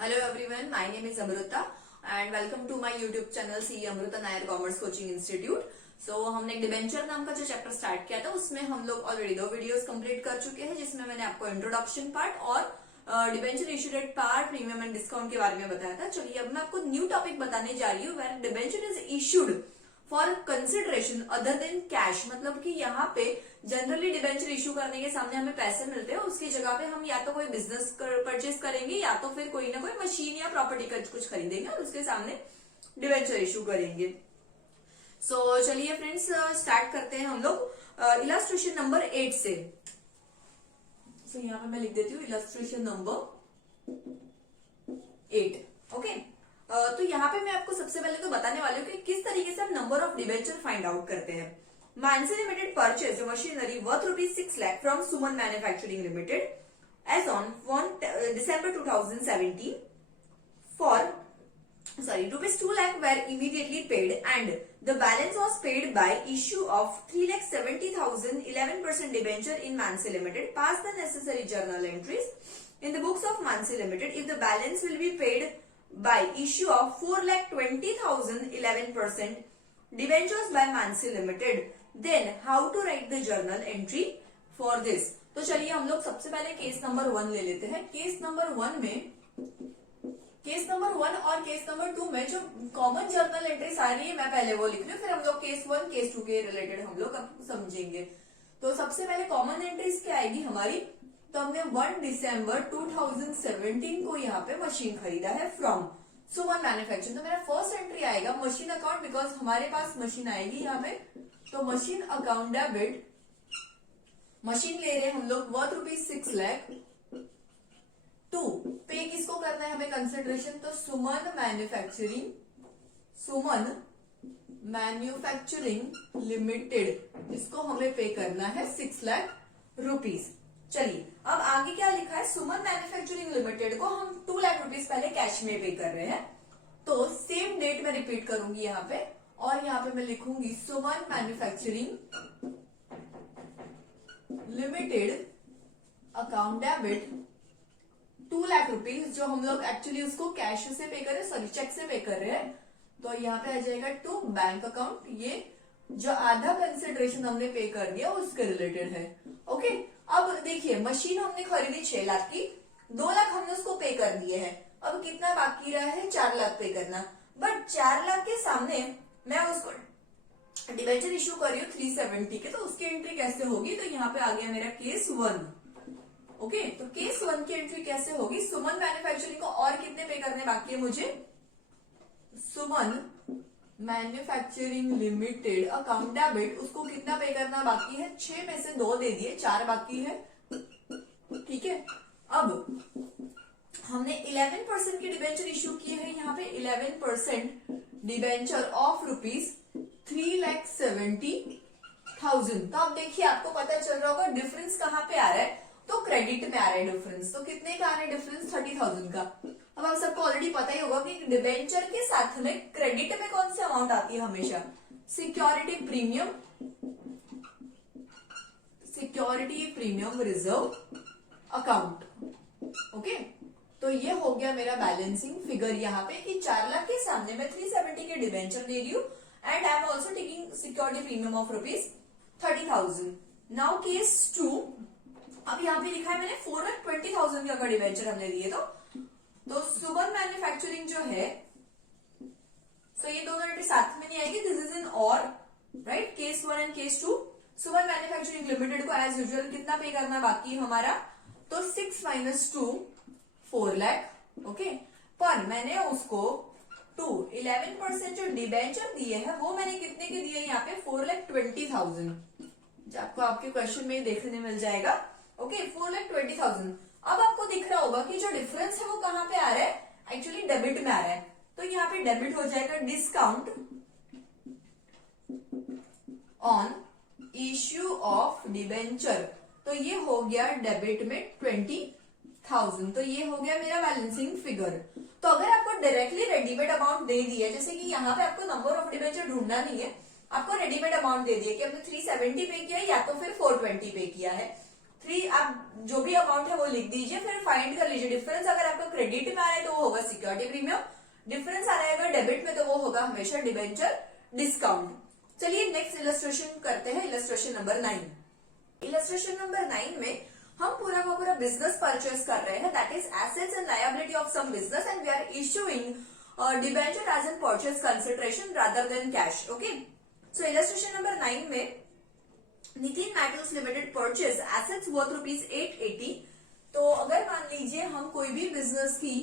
Hello everyone, my name is Amruta and welcome to my YouTube channel CE Amruta Nair Commerce Coaching Institute. So हमने debenture नाम का जो chapter start किया था उसमें हम लोग ऑलरेडी 2 वीडियोस कंप्लीट कर चुके हैं, जिसमें मैंने आपको इंट्रोडक्शन पार्ट और debenture issue date part, premium and discount के बारे में बताया था। चलिए अब मैं आपको न्यू टॉपिक बताने जा रही हूँ, where debenture is issued for consideration other than cash. मतलब कि यहाँ पे जनरली डिबेंचर इशू करने के सामने हमें पैसे मिलते हैं, उसकी जगह पे हम या तो कोई बिजनेस परचेज करेंगे या तो फिर कोई ना कोई मशीन या प्रॉपर्टी का कुछ खरीदेंगे और उसके सामने डिबेंचर इशू करेंगे। सो चलिए फ्रेंड्स स्टार्ट करते हैं हम लोग इलस्ट्रेशन नंबर 8 से। सो यहाँ पे मैं लिख देती हूँ इलस्ट्रेशन नंबर 8। ओके, तो यहाँ पे मैं आपको सबसे पहले तो बताने वाली हूँ कि किस तरीके से हम number of debenture find out करते हैं। Mansi limited purchase machinery worth ₹6 lakh from Suman manufacturing limited as on 1 December 2017 for ₹2 lakh were immediately paid and the balance was paid by issue of 3,70,000 11% debenture in Mansi Limited. Pass the necessary journal entries in the books of Mansi Limited. If the balance will be paid by issue of 4,20,000 11% debentures by Mansi Limited, then how to write the journal entry for this? तो चलिए हम लोग सबसे पहले case number 1 ले लेते हैं। Case number 1 और केस नंबर 2 में जो कॉमन जर्नल एंट्रीज आ रही है मैं पहले वो लिख रही हूँ, फिर हम लोग केस 1 केस 2 के रिलेटेड हम लोग समझेंगे। तो सबसे पहले कॉमन एंट्रीज क्या आएगी हमारी, तो हमने 1 December 2017 को यहाँ पे मशीन खरीदा है फ्रॉम सुमन मैन्युफैक्चरिंग। तो मेरा फर्स्ट एंट्री आएगा मशीन अकाउंट, बिकॉज हमारे पास मशीन आएगी यहाँ पे। तो मशीन अकाउंट डेबिट, मशीन ले रहे हैं हम लोग वर्थ ₹6 लाख। टू पे किसको करना है हमें कंसिडरेशन, तो सुमन मैन्युफैक्चरिंग लिमिटेड, इसको हमें पे करना है ₹6 लाख। चलिए अब आगे क्या लिखा है, सुमन मैन्युफैक्चरिंग लिमिटेड को हम ₹2 लाख पहले कैश में पे कर रहे हैं। तो सेम डेट में रिपीट करूंगी यहाँ पे, और यहाँ पे मैं लिखूंगी Suman manufacturing limited account debit ₹2 lakh, जो हम लोग एक्चुअली उसको कैश से पे कर रहे हैं, सॉरी चेक से पे कर रहे हैं। तो यहाँ पे आ जाएगा टू बैंक अकाउंट, ये जो आधा कंसिडरेशन हमने पे कर दिया उसके रिलेटेड है। ओके, अब देखिए मशीन हमने खरीदी 6 लाख की, 2 लाख हमने उसको पे कर दिए हैं। अब कितना बाकी रहा है, 4 लाख पे करना। बट 4 लाख के सामने मैं उसको डिबेंचर इशू कर रही हूँ 370 के, तो उसकी एंट्री कैसे होगी, तो यहाँ पे आ गया मेरा केस 1। ओके, तो केस 1 की एंट्री कैसे होगी, सुमन मैन्युफैक्चरिंग को और कितने पे करने बाकी है मुझे, सुमन मैन्युफैक्चरिंग लिमिटेड अकाउंट डेबिट, उसको कितना पे करना बाकी है, 6 में से 2 दे दिए, 4 बाकी है। ठीक है, अब हमने 11% की डिबेंचर इशू किए हैं यहाँ पे, 11% डिबेंचर ऑफ ₹3,70,000। तो अब देखिए आपको पता चल रहा होगा डिफरेंस कहाँ पे आ रहा है, तो क्रेडिट में आ रहा है डिफरेंस। तो कितने का आ रहा है डिफरेंस, 30,000 का। अब आप सबको ऑलरेडी पता ही होगा कि डिबेंचर के साथ में क्रेडिट में कौन सी अमाउंट आती है हमेशा, security premium reserve account. Okay, तो ये हो गया मेरा बैलेंसिंग फिगर यहाँ पे कि 4 लाख के सामने मैं 370 के डिबेंचर दे रही हूँ and I am also taking security premium of ₹30,000। Now case 2, अब यहाँ पे लिखा है मैंने 4,20,000 का डिबेंचर हमने दिए। तो सुमन मैन्युफैक्चरिंग जो है, तो ये दोनों एंट्री साथ में नहीं आएगी, दिस इज इन और right, case 1 and case 2। Suman manufacturing limited को एज यूजुअल कितना पे करना बाकी है हमारा, तो 6 - 2 4 लाख। ओके, पर मैंने उसको 11% जो डिबेंचर दिए हैं वो मैंने कितने के दिए यहाँ पे, 4,20,000, जो आपको आपके क्वेश्चन में देखने मिल जाएगा। ओके, 4,20,000। अब आपको दिख रहा होगा कि जो डिफरेंस है वो कहाँ पे आ रहा है, एक्चुअली डेबिट में आ रहा है। तो यहाँ पे डेबिट हो जाएगा discount on issue of debenture, तो ये हो गया डेबिट में 20,000। तो ये हो गया मेरा बैलेंसिंग फिगर। तो अगर आपको डायरेक्टली रेडीमेड अमाउंट दे दिया, जैसे कि यहाँ पे आपको नंबर ऑफ डिबेंचर ढूंढना नहीं है, आपको रेडीमेड अमाउंट दे दिया कि हमने 370 पे किया है या तो फिर 420 पे किया है, 3 आप जो भी अमाउंट है वो लिख दीजिए, फिर फाइंड कर लीजिए डिफरेंस। अगर आपका क्रेडिट में आ रहा है तो वो होगा सिक्योरिटी प्रीमियम, डिफरेंस आ रहा है अगर डेबिट में तो वो होगा हमेशा डिबेंचर डिस्काउंट। चलिए नेक्स्ट इलस्ट्रेशन करते हैं, इलस्ट्रेशन नंबर 9। इलस्ट्रेशन नंबर 9 में हम पूरा का पूरा बिजनेस परचेस कर रहे हैं, that is assets and liability of some business and we are issuing debenture as an purchase consideration rather than cash. Okay, so illustration number 9 में Nitin metals limited purchase assets worth ₹880। तो अगर मान लीजिए हम कोई भी बिजनेस की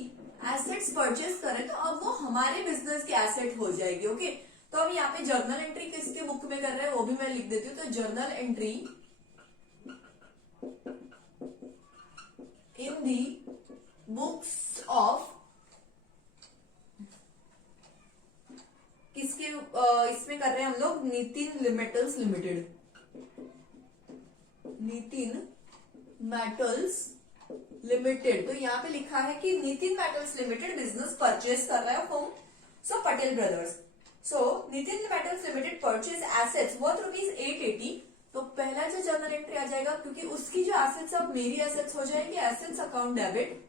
एसेट्स परचेस करें तो अब वो हमारे बिजनेस की एसेट हो जाएगी। ओके, तो हम यहाँ पे जर्नल एंट्री किसके बुक में कर रहे हैं वो भी मैं लिख देती हूँ। तो journal entry in the books of किसके इसमें कर रहे हैं हम लोग, Nitin metals limited, Nitin metals limited. तो यहाँ पे लिखा है कि Nitin metals limited business purchase कर रहा है from so Patel brothers. So Nitin metals limited purchase assets worth ₹880। तो पहला जो जर्नल एंट्री आ जाएगा, क्योंकि उसकी जो एसेट्स अब मेरी एसेट्स हो जाएंगे, एसेट्स अकाउंट डेबिट।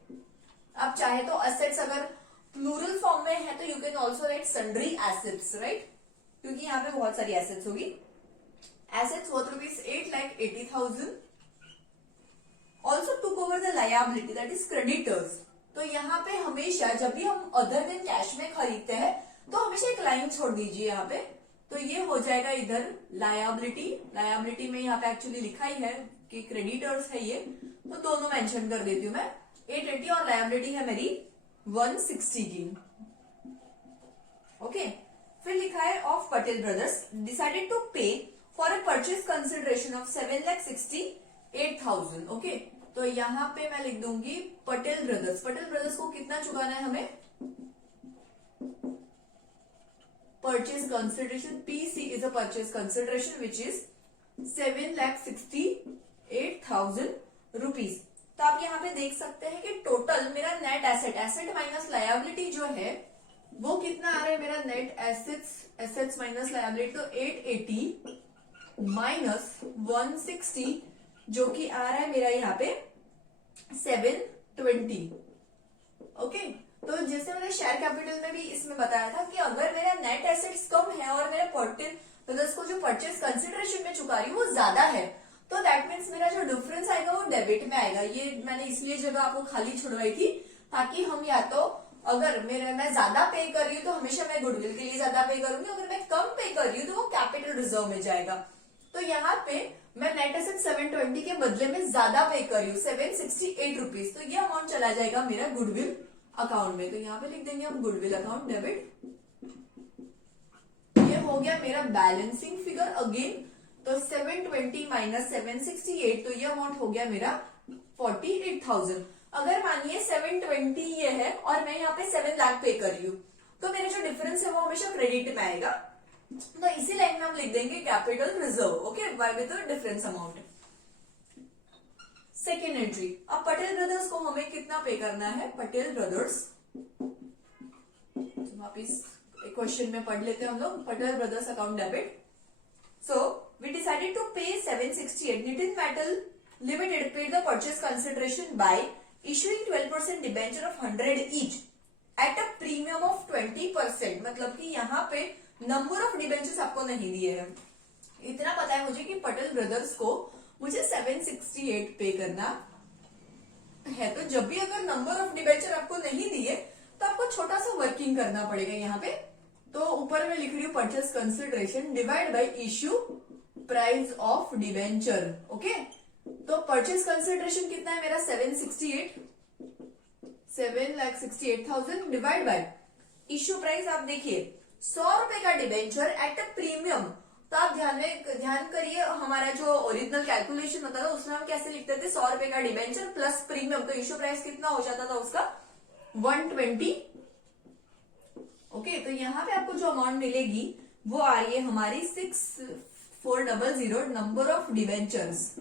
आप चाहे तो एसेट्स अगर प्लूरल फॉर्म में है तो you can also right sundry assets, right, क्योंकि यहाँ पे बहुत सारी एसेट्स होगी। Assets worth ₹8,80,000 also took over the liability that is creditors. तो यहाँ पे हमेशा जब भी हम अदर देन कैश में खरीदते हैं तो हमेशा एक लाइन छोड़ दीजिए यहाँ पे। तो ये हो जाएगा इधर लायबिलिटी, लायबिलिटी में यहाँ पे एक्चुअली लिखा ही है कि क्रेडिटर्स है ये, तो दोनों मेंशन कर देती हूँ मैं, 880 और लायबिलिटी है मेरी 160 की। ओके, फिर लिखा है of Patel brothers decided to pay for a purchase consideration of 7,68,000। Okay, तो यहाँ पे मैं लिख दूंगी पटेल ब्रदर्स। पटेल ब्रदर्स को कितना चुकाना है हमें, purchase consideration, PC is a purchase consideration which is 7,68,000 rupees। तो आप यहाँ पे देख सकते हैं कि टोटल मेरा नेट एसेट माइनस लायबिलिटी जो है वो कितना आ रहा है मेरा नेट एसेट्स माइनस लायबिलिटी। तो 880 माइनस 160 जो कि आ रहा है मेरा यहाँ पे 720। ओके, तो जैसे मैंने शेयर कैपिटल में भी इसमें बताया था कि अगर मेरा नेट एसेट्स कम है और मेरे पटेल ब्रदर्स को जो परचेज कंसिडरेशन में चुका रही हूँ वो ज्यादा है, तो दैट मीन्स मेरा जो डिफरेंस आएगा वो डेबिट में आएगा। ये मैंने इसलिए जगह आपको खाली छुड़वाई थी ताकि हम या तो अगर मैं ज्यादा पे कर रही हूँ तो हमेशा मैं गुडविल के लिए ज्यादा पे करूंगी, अगर मैं कम पे कर रही हूँ तो वो कैपिटल रिजर्व में जाएगा। तो यहाँ पे मैं नेट एसेट 720 के बदले में ज्यादा पे कर रही हूँ 768 रुपीज, तो ये अमाउंट चला जाएगा मेरा गुडविल अकाउंट में। तो यहाँ पे लिख देंगे हम गुडविल अकाउंट डेबिट। ये हो गया मेरा बैलेंसिंग फिगर अगेन। तो 720 माइनस 768, तो ये अमाउंट हो गया मेरा 48,000। अगर मानिए 720 ये है और मैं यहाँ पे 7 लाख पे कर रही हूँ तो मेरा जो डिफरेंस है वो हमेशा क्रेडिट में आएगा। तो इसी लाइन में हम लिख देंगे capital reserve. Okay, by with the difference amount. Second entry, अब पटेल ब्रदर्स को हमें कितना पे करना है, पटेल ब्रदर्स, वापिस क्वेश्चन में पढ़ लेते हैं हम लोग, Patel brothers account debit. So we decided to pay 768। Nitin metal limited paid the purchase consideration by issuing 12% debenture of 100 each at a premium of 20%। मतलब कि यहाँ पे नंबर ऑफ डिबेंचर्स आपको नहीं दिए हैं, इतना पता है मुझे कि पटेल ब्रदर्स को मुझे 768 पे करना है। तो जब भी अगर नंबर ऑफ डिबेंचर आपको नहीं दिए तो आपको छोटा सा वर्किंग करना पड़ेगा यहाँ पे। तो ऊपर में लिख रही हूँ purchase consideration divide by issue price of debenture. Okay, तो परचेज कंसिडरेशन कितना है मेरा 768,000 डिवाइड बाय इश्यू प्राइस। आप देखिए 100 रुपए का डिबेंचर एट अ प्रीमियम। तो आप ध्यान करिए, हमारा जो ओरिजिनल कैलकुलेशन होता था उसमें हम कैसे लिखते थे, 100 रुपए का डिबेंचर प्लस प्रीमियम, तो इश्यू प्राइस कितना हो जाता था उसका 120। ओके, तो यहाँ पे आपको जो अमाउंट मिलेगी वो आ रही है हमारी 6400 नंबर ऑफ डिबेंचर्स।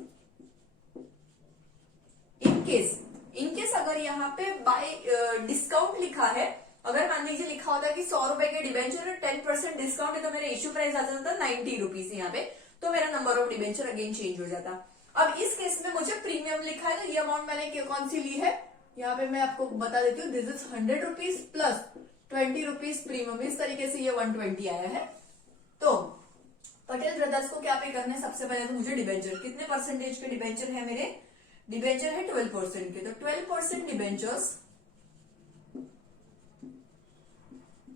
इनकेस अगर यहाँ पे बाय डिस्काउंट लिखा है, अगर मान लीजिए लिखा होता है कि 100 रुपए के डिबेंचर 10% डिस्काउंट है तो मेरा इश्यू प्राइस आ जाता था 90 रुपीज यहाँ पे, तो मेरा number of debenture again change हो जाता। अब इस केस में मुझे प्रीमियम लिखा है, तो ये अमाउंट मैंने कौन सी ली है, यहाँ पे मैं आपको बता देती हूँ, this is 100 rupees plus 20 rupees premium, इस तरीके से ये 120 आया है। तो पटेल ब्रदर्स को क्या पे करना है, सबसे पहले तो मुझे डिबेंचर, कितने परसेंटेज के डिबेंचर है मेरे, डिबेंचर है 12% के, तो 12% डिबेंचर्स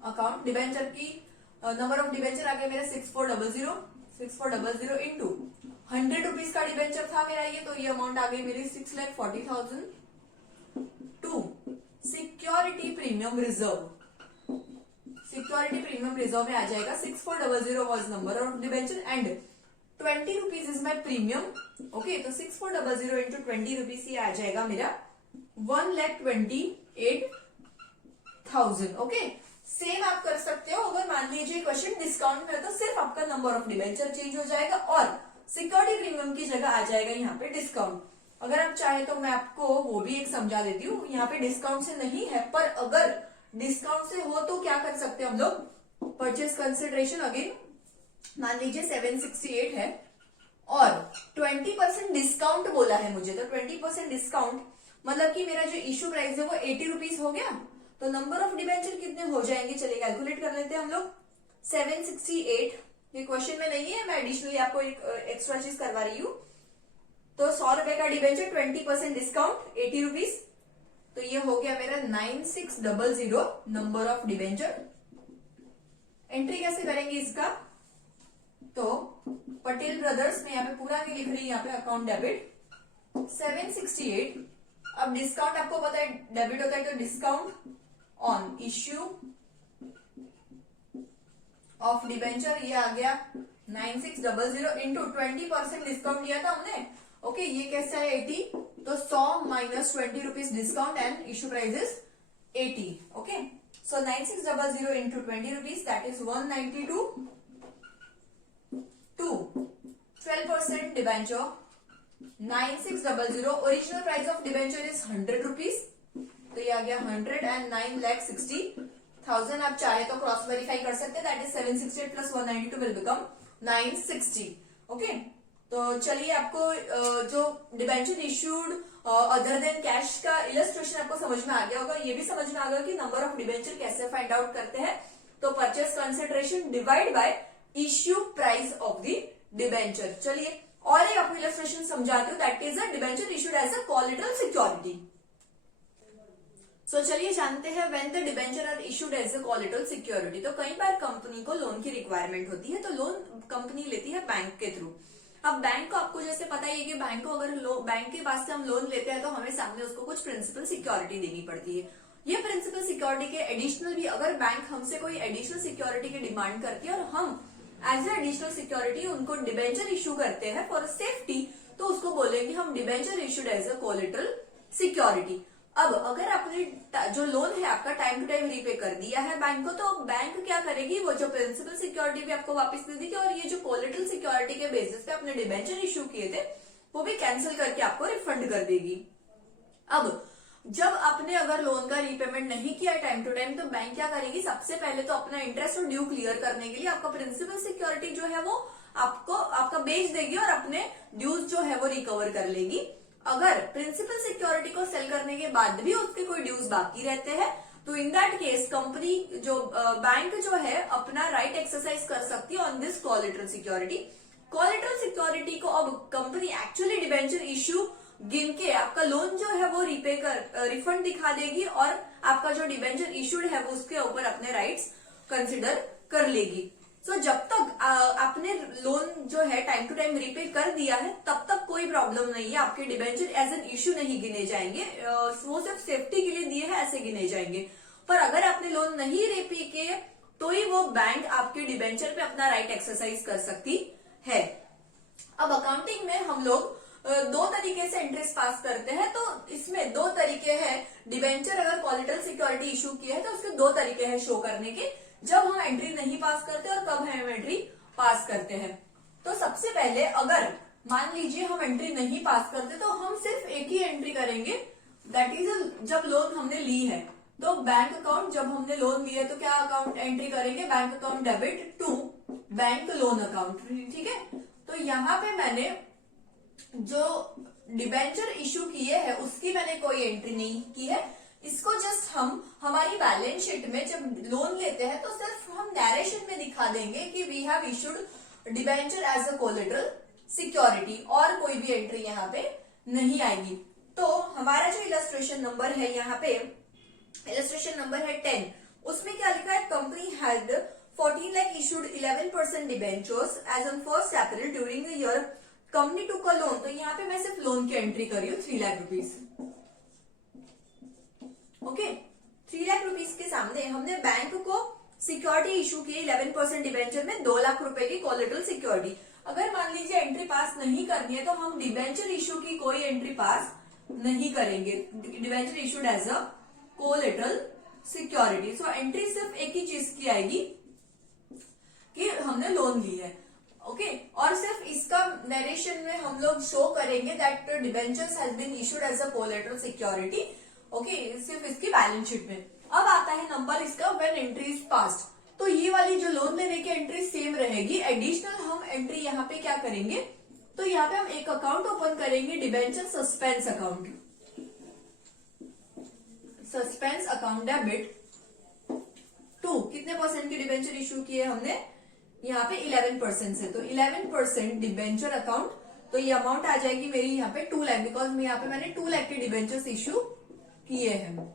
अकाउंट, डिबेंचर की नंबर ऑफ डिबेंचर आ गए मेरे 6400 इंटू 100 रुपीज का डिबेंचर था मेरा ये, तो ये अमाउंट आ गई मेरी 6,40,000 to security premium reserve, security premium reserve में आ जाएगा 6400 was number of debenture and 20 rupees is my premium. Okay, तो 6400 इंटू 20 रुपीज ये आ जाएगा मेरा 1,28,000। ओके, सेम आप कर सकते हो, अगर मान लीजिए क्वेश्चन डिस्काउंट में है तो सिर्फ आपका नंबर ऑफ डिबेंचर चेंज हो जाएगा और सिक्योरिटी प्रीमियम की जगह आ जाएगा यहाँ पे डिस्काउंट। अगर आप चाहे तो मैं आपको वो भी एक समझा देती हूँ, यहाँ पे डिस्काउंट से नहीं है, पर अगर डिस्काउंट से हो तो क्या कर सकते हैं हम लोग, परचेज कंसिडरेशन अगेन मान लीजिए 768 है और 20% डिस्काउंट बोला है मुझे, तो 20% डिस्काउंट मतलब कि मेरा जो इश्यू प्राइस है वो 80 रुपीज हो गया, तो नंबर ऑफ डिबेंचर कितने हो जाएंगे, चलिए कैलकुलेट कर लेते हैं हम लोग। 768 ये क्वेश्चन में नहीं है, मैं एडिशनली आपको एक एक्स्ट्रा चीज करवा रही हूँ। तो 100 रुपए का डिबेंचर, 20% डिस्काउंट 80 रुपीज, तो ये हो गया मेरा 9600 नंबर ऑफ डिबेंचर। एंट्री कैसे करेंगे इसका, तो पटेल ब्रदर्स में यहाँ पे पूरा नहीं लिख रही, यहाँ पे अकाउंट डेबिट 768, अब डिस्काउंट आपको पता है डेबिट होता है, तो discount on issue of debenture ये आ गया 9600 इंटू 20% डिस्काउंट दिया था हमने। ओके, ये कैसे है 80, तो 100 minus 20 rupees discount and issue price is 80। Okay, so 9600 into 20 rupees that is 192 to 12% debenture 9600, original price of debenture is 100 rupees, तो ये आ गया 109,60,000। आप चाहे तो क्रॉस वेरीफाई कर सकते हैं, that is 768 plus 192 will become 960। Okay, तो चलिए आपको जो debenture issued other than cash का इलस्ट्रेशन आपको समझ में आ गया होगा, ये भी समझ में आ गया कि नंबर ऑफ डिबेंचर कैसे फाइंड आउट करते हैं, तो purchase consideration divide by issue price of the debenture. चलिए और एक आपको इलस्ट्रेशन समझाती हूँ, that is a debenture issued as a collateral security. So चलिए जानते हैं when the debenture are issued as a collateral security. तो कई बार कंपनी को लोन की रिक्वायरमेंट होती है, तो लोन कंपनी लेती है बैंक के थ्रू। अब बैंक को आपको जैसे पता ही है कि बैंक को अगर बैंक के पास से हम लोन लेते हैं तो हमें सामने उसको कुछ प्रिंसिपल सिक्योरिटी देनी पड़ती है। ये प्रिंसिपल सिक्योरिटी के एडिशनल भी अगर बैंक हमसे कोई एडिशनल सिक्योरिटी की डिमांड करती है और हम एज ए एडिशनल सिक्योरिटी उनको डिबेंचर इश्यू करते हैं फॉर सेफ्टी, तो उसको बोलेंगे हम debenture issued as a collateral security. अब अगर आपने जो लोन है आपका टाइम टू टाइम रीपे कर दिया है बैंक को, तो बैंक क्या करेगी, वो जो प्रिंसिपल सिक्योरिटी भी आपको वापस दे देगी और ये जो कोलेटरल सिक्योरिटी के बेसिस पे अपने डिबेंचर इश्यू किए थे वो भी कैंसिल करके आपको रिफंड कर देगी। अब जब आपने अगर लोन का रीपेमेंट नहीं किया टाइम टू टाइम, तो बैंक क्या करेगी, सबसे पहले तो अपना इंटरेस्ट और ड्यू क्लियर करने के लिए आपका प्रिंसिपल सिक्योरिटी जो है वो आपको आपका बेच देगी और अपने ड्यूज जो है वो रिकवर कर लेगी। अगर प्रिंसिपल सिक्योरिटी को सेल करने के बाद भी उसके कोई ड्यूज बाकी रहते हैं, तो इन दैट केस कंपनी जो बैंक जो है अपना राइट एक्सरसाइज कर सकती है on this collateral security. Collateral security को अब कंपनी एक्चुअली डिबेंचर इश्यू गिन के आपका लोन जो है वो रीपे कर रिफंड दिखा देगी और आपका जो डिबेंचर इश्यूड है वो उसके ऊपर अपने राइट्स कंसिडर कर लेगी। सो जब तक आपने लोन जो है टाइम टू टाइम रीपे कर दिया है तब तक कोई प्रॉब्लम नहीं है, आपके डिबेंचर एज एन इश्यू नहीं गिने जाएंगे, वो सिर्फ सेफ्टी के लिए दिए हैं ऐसे गिने जाएंगे। पर अगर आपने लोन नहीं रीपे किए तो ही वो बैंक आपके डिबेंचर पे अपना राइट एक्सरसाइज कर सकती है। अब अकाउंटिंग में हम लोग दो तरीके से इंटरेस्ट पास करते हैं, तो इसमें दो तरीके हैं। डिबेंचर अगर कोलेटरल सिक्योरिटी इशू किया है तो उसके दो तरीके हैं शो करने के, जब हम एंट्री नहीं पास करते और कब हम एंट्री पास करते हैं। तो सबसे पहले अगर मान लीजिए हम एंट्री नहीं पास करते तो हम सिर्फ एक ही एंट्री करेंगे, दैट इज जब लोन हमने ली है तो बैंक अकाउंट, जब हमने लोन लिया है तो क्या अकाउंट एंट्री करेंगे, bank account debit to bank loan account. ठीक है, तो यहाँ पे मैंने जो डिबेंचर इशू किए है उसकी मैंने कोई एंट्री नहीं की है। इसको जस्ट हम हमारी बैलेंस शीट में जब लोन लेते हैं तो सिर्फ हम नैरेशन में दिखा देंगे कि we have issued debenture as a collateral security, और कोई भी एंट्री यहाँ पे नहीं आएगी। तो हमारा जो इलस्ट्रेशन नंबर है यहाँ पे, इलस्ट्रेशन नंबर है 10, उसमें क्या लिखा है, company had 14 lakh issued 11% debentures as on 1st April during the year company टू का लोन। तो यहाँ पे मैं सिर्फ लोन की एंट्री कर रही हूँ 3 lakh rupees. Okay, 3 lakh rupees के सामने हमने बैंक को सिक्योरिटी इशू की 11% डिबेंचर में 2 लाख रुपए की कोलेटरल सिक्योरिटी। अगर मान लीजिए एंट्री पास नहीं करनी है तो हम डिबेंचर इशू की कोई एंट्री पास नहीं करेंगे, debenture issued as a collateral security. So entry सिर्फ एक ही चीज की आएगी कि हमने लोन ली है। ओके, और सिर्फ इसका नरेशन में हम लोग शो करेंगे that debentures has been issued as a collateral security. Okay, सिर्फ इसकी बैलेंस शीट में। अब आता है नंबर इसका व्हेन एंट्री इज पास्ड। तो ये वाली जो लोन लेने की एंट्री सेम रहेगी, एडिशनल हम एंट्री यहाँ पे क्या करेंगे, तो यहाँ पे हम एक अकाउंट ओपन करेंगे, debenture suspense account, suspense account debit to कितने परसेंट की डिबेंचर इशू किए हमने, यहाँ पे 11% से, तो 11% डिबेंचर अकाउंट। तो ये अमाउंट आ जाएगी मेरी यहाँ पे 2 लाख, बिकॉज यहाँ पे मैंने 2 लाख के डिबेंचर्स इशू किए हैं।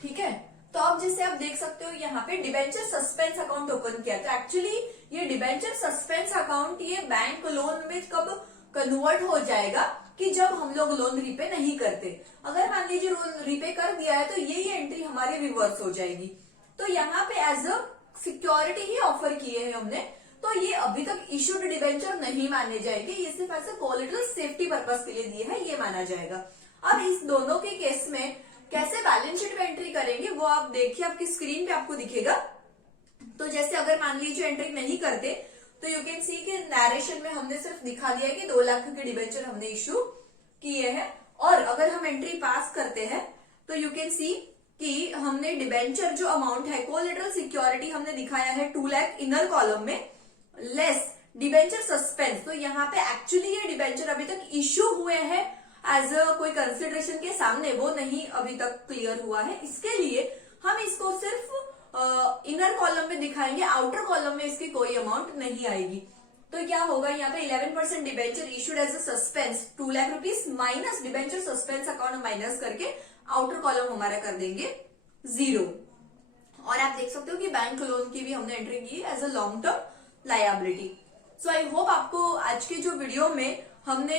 ठीक है, तो अब जैसे आप देख सकते हो यहाँ पे डिबेंचर सस्पेंस अकाउंट ओपन किया। तो एक्चुअली ये डिबेंचर सस्पेंस अकाउंट ये बैंक लोन में कब कन्वर्ट हो जाएगा, कि जब हम लोग लोन रीपे नहीं करते। अगर मान लीजिए लोन रीपे कर दिया है तो ये एंट्री हमारी रिवर्स हो जाएगी। तो यहाँ पे एज अ सिक्योरिटी ही ऑफर किए हैं हमने, तो ये अभी तक इशूड डिबेंचर नहीं माने जाएंगे, ये सिर्फ ऐसे कोलेटरल सेफ्टी पर्पस के लिए दिए है, ये माना जाएगा। अब इस दोनों के केस में कैसे बैलेंस शीट में एंट्री करेंगे वो आप देखिए, आपकी स्क्रीन पे आपको दिखेगा। तो जैसे अगर मान लीजिए एंट्री नहीं करते तो यू कैन सी कि नैरेशन में हमने सिर्फ दिखा दिया है कि 2 लाख के डिबेंचर हमने इशू किए हैं। और अगर हम एंट्री पास करते हैं तो यू कैन सी कि हमने डिबेंचर जो अमाउंट है, कोलेटरल सिक्योरिटी हमने दिखाया है 2 लाख इनर कॉलम में, लेस डिबेंचर सस्पेंस। तो यहाँ पे एक्चुअली ये डिबेंचर अभी तक इश्यू हुए हैं एज अ कोई कंसिडरेशन के सामने, वो नहीं अभी तक क्लियर हुआ है। इसके लिए हम इसको सिर्फ इनर कॉलम में दिखाएंगे, आउटर कॉलम में इसकी कोई अमाउंट नहीं आएगी। तो क्या होगा यहाँ पे 11% debenture issued as a suspense 2 lakh rupees minus debenture suspense account minus करके आउटर कॉलम हमारा कर देंगे 0। और आप देख सकते हो कि बैंक लोन की भी हमने एंट्री की as a long term liability. So I hope आपको आज के जो वीडियो में हमने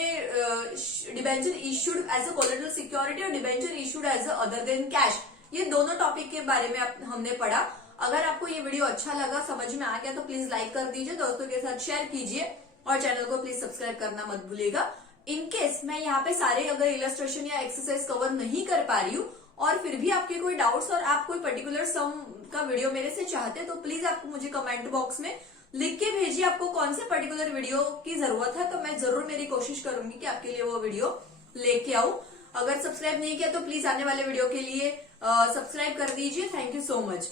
debenture issued as a collateral security और debenture issued as a other than cash, ये दोनों टॉपिक के बारे में हमने पढ़ा। अगर आपको ये वीडियो अच्छा लगा, समझ में आ गया, तो प्लीज लाइक कर दीजिए, दोस्तों के साथ शेयर कीजिए और चैनल को प्लीज सब्सक्राइब करना मत भूलिएगा। इनकेस मैं यहाँ पे सारे अगर इलस्ट्रेशन या एक्सरसाइज कवर नहीं कर पा रही हूँ और फिर भी आपके कोई डाउट्स और आप कोई पर्टिकुलर सम का वीडियो मेरे से चाहते हैं तो प्लीज आप मुझे कमेंट बॉक्स में लिख के भेजिए आपको कौन से पर्टिकुलर वीडियो की जरूरत है, तो मैं जरूर मेरी कोशिश करूंगी कि आपके लिए वो वीडियो लेके आऊं। अगर सब्सक्राइब नहीं किया तो प्लीज आने वाले वीडियो के लिए सब्सक्राइब कर दीजिए। Thank you so much.